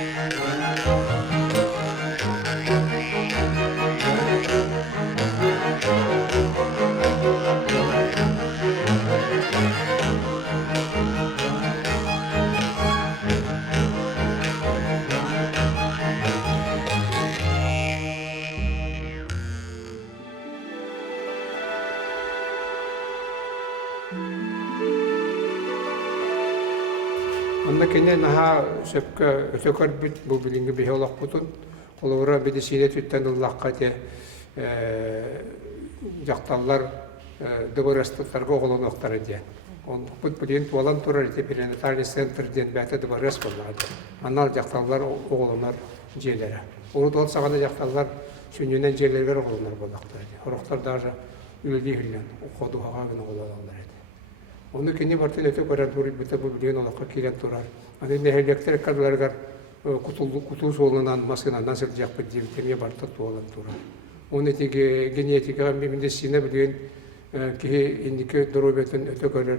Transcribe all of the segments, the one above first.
Anda kene naha sepka ötökar bit bu bilingi biholak putun olura medisine tütten ullaqqa jaktallar döbörestlerge ogolonoktar diye. On bu bilin tualan turar ite perinatal center diye bäte döbörest bollar. Anal jaktallar ogolonar jelere. Onu da sagana jaktallar şünyenen jelerger ogolonar bolaktar. Horoktar даже üldi hillen okodu hagagın ogolonlar. Onu kendi bartın öte kadar durup bite bu bilin olakka kiren turar. Hani nehelekter kadlargar kutul solunan maskına nasıl yapıp diye bartı tualan turar. Onu tege genetika medisine bilin ki indike dorobetun öte kadar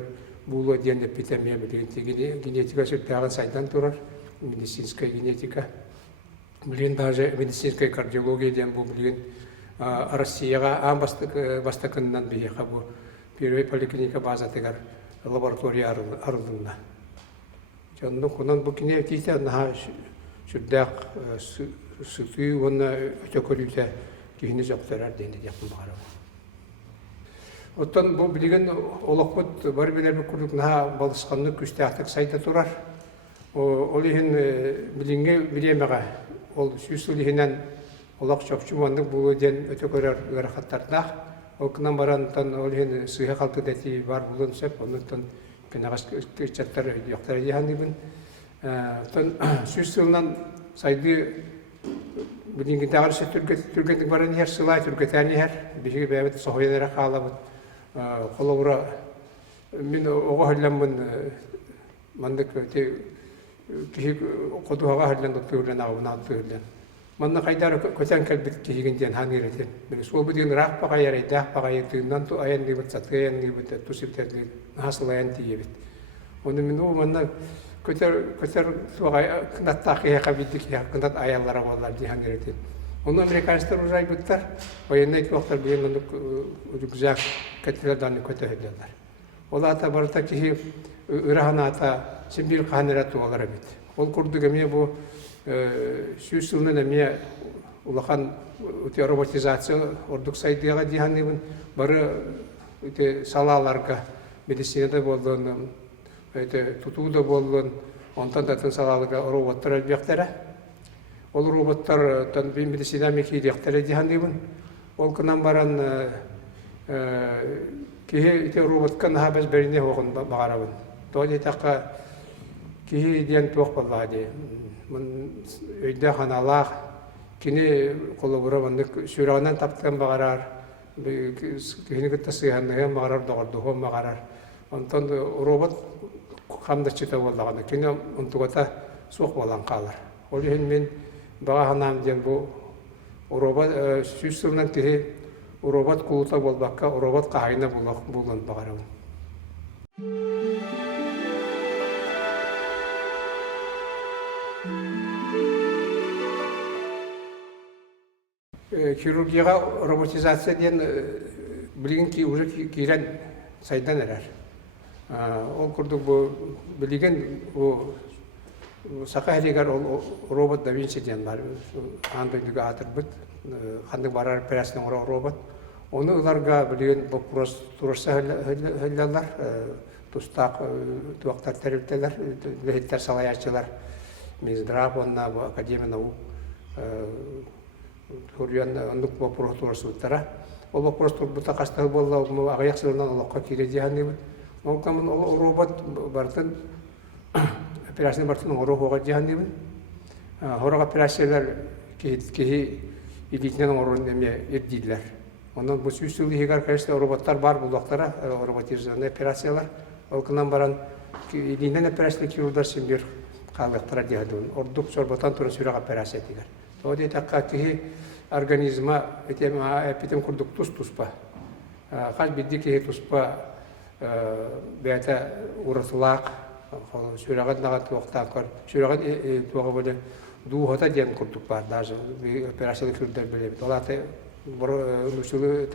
bulu diye epidemiye bilin tege genetika sütağın saydan turar. Медицинская генетика. Bilin даже медицинская кардиология diye bu bilin Россияга бастакından bir bu первый поликлиника база тегар лаборатория арылдığında. Canlı konan bu kine tiyse naha şurada sütü ona ötekolüte kihini zaptarar dendi yapın bağırım. Otan bu bilgin olakut var bilir bir kurduk naha balışkanlık küstahtık sayda turar. Olihin bilinge bilemeğe ol süsülihinen olak çapçumanlık bu den ötekolar ırakatlarda. Oknan barantan olihin sıhha kaltı deti var bulun sep ondan kenagas çattar yoktar yahandibin. Tan süsülünen saydı bilinge dağarışı Türkiye'nin baran her sılay Türkiye'ni her bir bebet sohbetlere kalabı. Kolabora min oğa hallamın mandık te ki koduğa hallan doktorlan avna doktorlan. Manna kaydar kocan kalbit kihigen hanireten. Men so budin rah pagayare dah pagayetından to ayan libet satgayan libet tusiptetli haslayan tiyebet. Onu min o manna kocar suagay knattaqiya kabidik ya knat ayallara wallar di hanireten. Onu Amerikanistar uzay bittar. Oyanay vaktar bilen onu güzel katladan kötehediler. Ola ta barta ki ırahanata simbil kahaniratu olara bit. Ol kurdu gemiye bu süsülünün emiye ulakan robotizasyon orduk saydıyaga dihanibin barı salalarga medisinede boldun tutuğu da boldun ondan da salalarga robotlar elbektere. Ol robotlar tan bir medisine mekiyektere dihanibin. Ol kınan baran ki robotkan ha bez berine hoğun bağarabın. Doğru takka ki diyen tuğ vallahi men öyle hanalar kini kolaboramanlık sürağından taptan bağırar kini kıtasıyanlığa bağırar doğru bağırar ondan robot kamda çıta vallahi kini ontuğata soğuk olan kalır o yüzden men bağa hanam diyen bu robot süsüründen ki robot kuluta bolbakka robot kahayına bulan bağırır. Хирургияга роботизация ден билген ки уже кирен сайдан эрер. Ол курдук бу билген о сакайригар ол робот да Винчи ден бар. Андыгы атыр бит. Хандык барар операциянын робот. Оны уларга билген бу турса хеллалар, тустак туактар терилтелер, лехиттер салаячылар. Минздрав онна бу академия наук Hürriyen anlık vapur tutarsa utara. O vapur tutar bu takastal bolla o ayak sırından Allah'a kireceğini bu. O kaman o robot bartın operasyon bartın o robot cihani bu. Horak operasyoner ki ilikten orun demiye eddiler. Ondan bu süsülü higar karşısında robotlar var bu doktora robotizasyonu operasyoner. O kaman baran ki iliğinden operasyon kirurlar şimdi kalıktıra cihadın. Orduk sorbotan turun sürak operasyon ediler. O da takka ki organizma epitem kurduk tuspa. Kaç bildik ki tuspa beta uğratılak. Süragat nagat vaktan kar. Süragat tuğa böyle дуухата ден курдук бар, даже операциялы күрдер білебет. Олаты Нусулы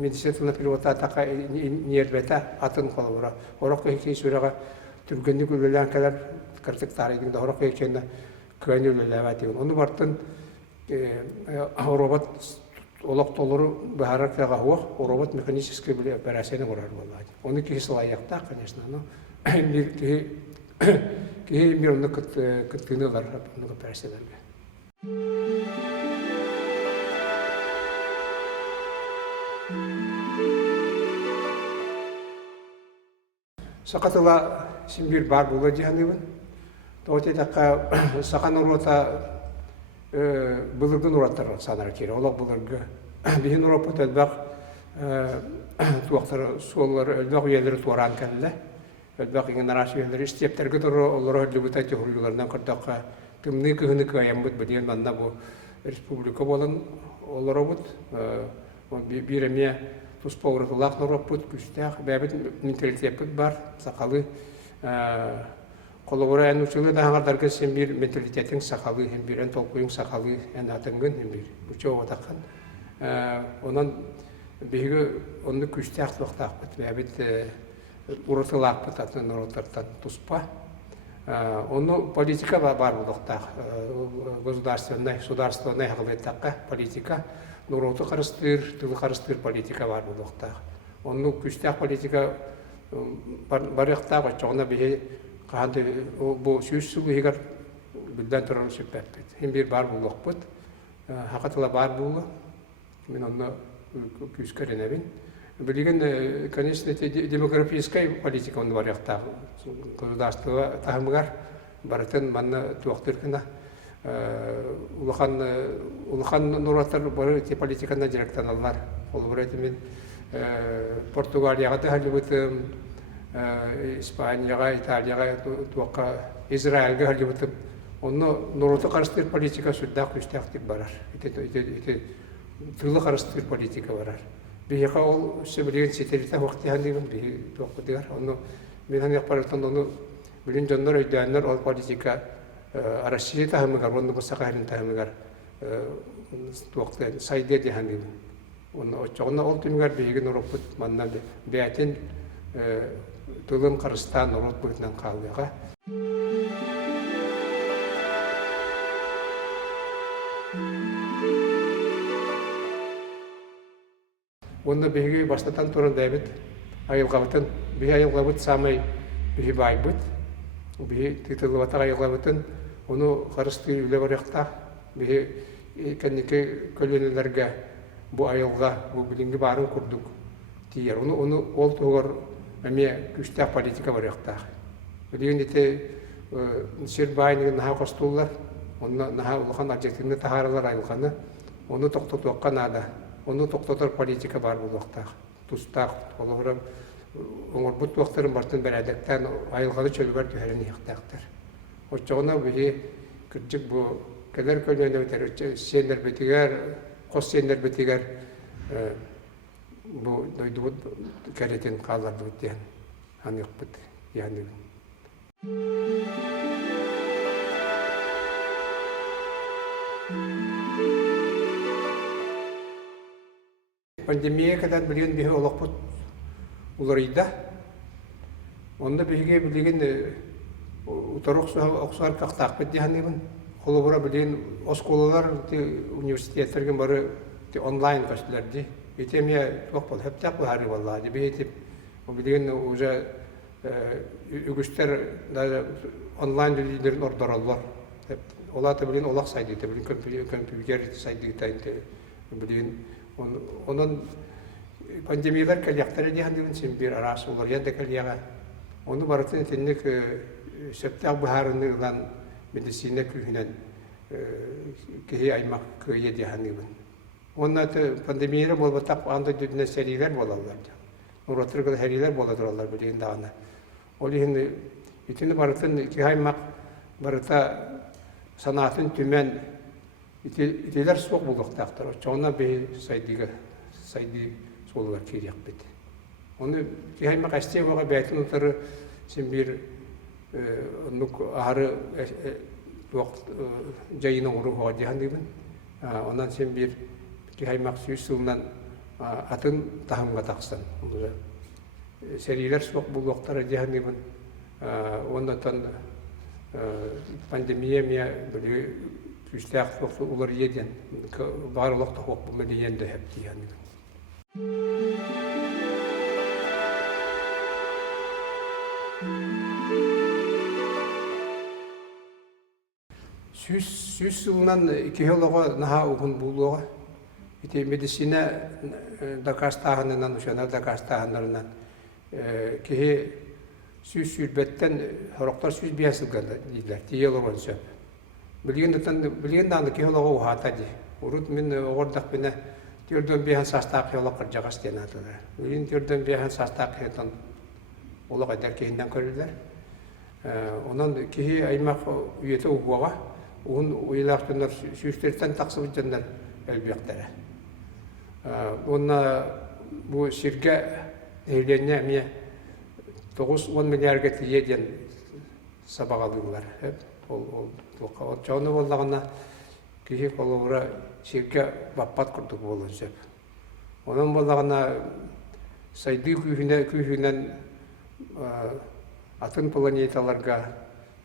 медициналық переводта тақа нербета атын қолы бұра. Орақ көйкей сұраға түргенді көлелен кәлер кіртіктары едіңді орақ көйкейді көйні өлелі әвәтеген. Оны бартын робот олақ толыры бұхарар кәға оқ, робот механический біле операцияны құрар болады. Оны кейсі лайықта, конечно, но кейі мир оны күттігіні олар операцияларға. Сақатыла симбир бар болы дегенебін. Тоғытедаққа сақан ұруата бұлырдың ұраттар санар кері. Олақ бұлырғы бейін ұрапы төлбақ туақтары суоллары өлбақ үйелері туаран кәлі. Өлбақ еңін арасы үйелері істептергі тұры олары өлі бұтай тегірлілерінен құрдаққа тымны күхіні көйен бұд бұдеген манна бұл республика болын олары бұд. Биреме туспауырығы лақ нұрап бұд, күштәқ, бәбіт менталитет бұд бар, сақалы. Қолығыры ән ұшылы дағардарға сен бір менталитеттің сақалы, ән бір ән толқойың сақалы, ән атыңғын, ән бір бұча оғатаққан. Онан бейгі оны күштәқ тұлақтақ бұд, бәбіт ұрытылақ бұд, атын ұрытардан тұспа. Оны политика бар бұдықтақ, государственной ғылеттаққа политика. Нуроты қарыстыр, тылы қарыстыр политика бар бұлықтақ. Оны күштәқ политика барықтағы жоғына бейі қағанды бұл сүйіс сұлы егер бүлден тұрары сөппәппет. Хем бір бар бұлық бұд, хақатыла бар бұлы, мен оны күскәрен әбін. Білген, конечно, демографическай политика оны барықтағы. Государствоға тағымығар барытын манна туақтырқына. Улахан нұраттар бары политиканы директан алар. Ол бұрайты мен Португалияға да халі бұтым, Испанияға, Италияға, туаққа, Израильға халі бұтым. Оны нұраты қарыстыр политика сүрдақ күштәқ деп барар. Түрлі қарыстыр политика барар. Бейіға ол сөбілеген сетеліті уақыты хәндеген бейі туаққы дегар. Оны мен хәнек барықтан оны білін жонлар өйдәнлер ол политика Россия тағымығар, оны бұсаға әрін тағымығар туақты сайды дегенім. Оғына ол түмігар бейген ұрып бұд, маннан бәйтін тұлым Қырыстан ұрып бұдынан қалыға. Оны бейге бастатан тұрын дәбіт, айылғабытын, бей айылғабыт самай бей бай бұд, бей титылы батақ айылғабытын, оны қарысты үлі барықта, бей кәнеке көлінелерге бұ айылға, бұ білінгі барын күрдік дейер. Оны ол тұғыр әме күштәқ политика барықта. Білген ете сер байынығы наға қостулар, оны наға ұлған объективні тағарылар айылғаны, оны тоқтатуаққа нада, оны тоқтатар политика бар бұлықтақ, тұстақ, олығырым, оңыр бұт уақтарын бартын бір әдіктен айылғаны чөлгер түйәрін еқтақтар. Отчоғына бұйы күрджік бұ кәлер көліне өтер, сендер бетігер, қос сендер бетігер бұ дойды бұд кәретін қаларды бұд дейін, анық бұд, яғни. Пандемия кәдән білген бейі олық бұд уларыйда. Онда бейге білген ұтарық оқсуар қақтақ бәд дейінебін. Қолы бұра білген осколалар университеттерген бары онлайн көстілерді. Етеме тоқ бол, әптәқ бұл әрі баллады. Бейтіп, білген уже үгістер онлайн дүлейдерін ордар олар. Олаты білген олақ сайдыйды, білген компьютер сайдыйды. Білген onun pandemiyalar kalyaqtara diye sen bir arası olur ya da kalyağa. Onu baratın etnik september baharından medisine külhinen ki aymak köye diye hanımın. Onlar da pandemiyalar bol batak anda dünya seriler bolarlar. Uğratırlar seriler bolarlar bildiğin dağına. Olihin itini baratın ki aymak barata sanatın tümen İtiler soğuk bulduk taktır. Çoğuna bir saydı soğuklar kiryak beti. Onu kihaymak isteyen vaga beytin otarı sen bir nuk ahırı жайының ұрығы дегендеймін. Онан сен бір кехаймақ сүйіс сылынан атын тахымға тақсын. Серилер соқ бұл оқтары дегендеймін. Ондан пандемия білі күштәқ соқты ұлар еден барлықта қоқ бұл мәлейенді әп дегендеймін. Сүйіс сылынан кехеліға наға ұғын бұлуға. Медицина дақастағынынан, ұшана дақастағынларынан кеге сүйіс сүйірбеттен хорықтар сүйіс биясылғанды дейділер, тейел ұрған сөп. Білген даңды кехеліға ұғата дей. Ұрыт мен оғырдақ бені түрден бейхан састақ кехеліға жағас ден атылар. Білген түрден бейхан састақ кехеліған олық әдер кейінден көрілдер. Онан кеге аймақ үйеті ұғуға Уын уйлақтындар сүйістерден тақсыбыт жандар әлбектері. Онна бұл сирге дейлене әме 9-10 миллиардға тиеден сабағалығылар. Жауны болдағына кейі қолуыра сирге баппат күрдік болын сөп. Оның болдағына сайды күйінен атын планеталарға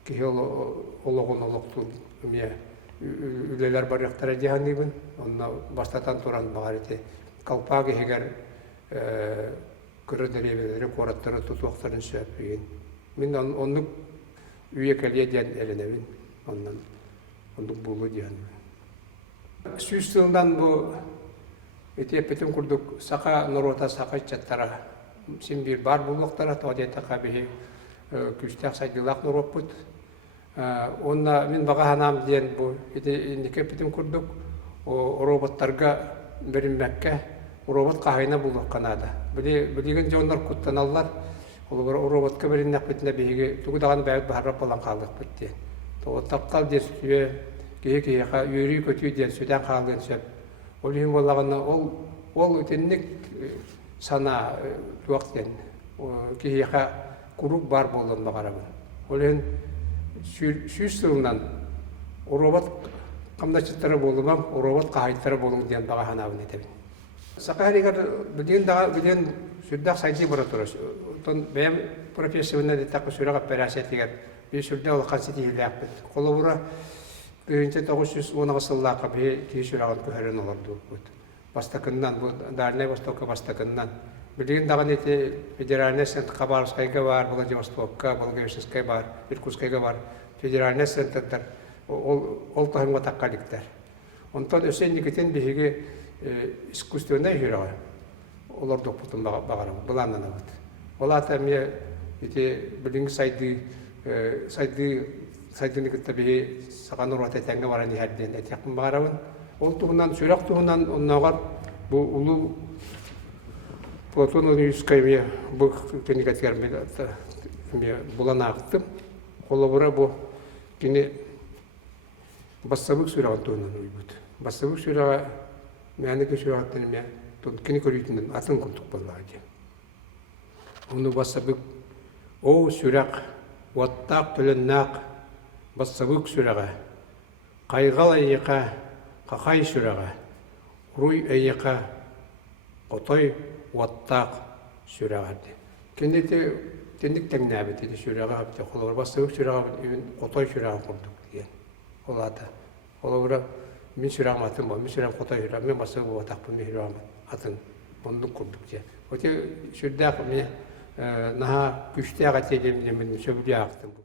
кейі олығын олықтың үлелер бар яқтары дегендеймін. Онна бастатан туран бағар еті. Қалпағы егер көрінеребелері қораттары тұтуақтарын сөп. Мен оның үйе кәле ден әлінемін. Оның бұлы дегендеймін. Сүйіс сылынан бұл етепетін күрдік сақа нұрота сақа чаттара. Сен бір бар бұлықтара тоғадеті қабығы күштәқ сайдылақ нұрып бұд. Онна мен баға ханам дейін бұл кепетін күрдік роботтарға бірінмәкке робот қағайна бұлық қанады. Білеген жоңдар күттен алылар, роботқа біріннәк бітіне бейге түгідаған бәйт бағарап болан қалдық бітті. Таптал ден сүйе, кейе-кейеға үйрей көтүй ден сөйден қалдың сөп. Ол үйін болағына ол өтеннік сана туақтен кейеға күрік бар болын бағарабын. Ол үйін сүйіс сылынан робот қамдачыттары болымам, робот қағайттары болың ден баға ханабын етемін. Сақа әрегер білен сүрдақ сайды бұра тұрыз. Бәйім профессионал етақы сүріға пәрәсет егер бей сүрді олыққан сеті елек біт. Қолы бұра 1910 сыллақы бей кей сүрағын көхерін оларды бұд. Бастақыннан, дарынай Востокқа бастақыннан. Білген даған еті федеральный центр Хабаровскайға бар, Владивостокқа, Волговичинскай бар, Иркутскайға бар, федеральный центрдар, ол тағымға таққалықтар. Онтан өсеннікетен бейге искусственный жүріға, олар доқпытын бағарам, бұланнан ауыд. Ол атаме білінгі сайдыныкетті бейге саған ұрват әтәңгі баран ехәрден әтеқпін бағарамын. Ол тұғынан, сүрақ тұғынан оннағар бұл ұлы Платона Алексеевича Ойунского бұлана ақтым. Қолы бұра бұл кені бастабық сұраған тұғынан өйбіт. Бастабық сұраға мәнікі сұрағаттың кені көрейтінен атын күлтік болуға. Оны бастабық оу сұрақ, уаттақ түліннақ бастабық сұраға, қайғал әйеқа, қақай сұраға, ұруй әйеқа, қотой уаттақ сүрәғарды. Кендеті тендік тәңіне әбетеді сүрәға әбеті. Қолы бастығық сүрәға қотой сүрәға құрдық деген. Ол аты. Қолы мен сүрәғым атын бол, мен сүрәғым қотой сүрәғым, мен бастығы бұл атақпын, мен сүрәғым атын бұндық құрдық деген. Өте сүрдәқ мен наға күштәға тегеміне мен сөбіле ақтым бұл.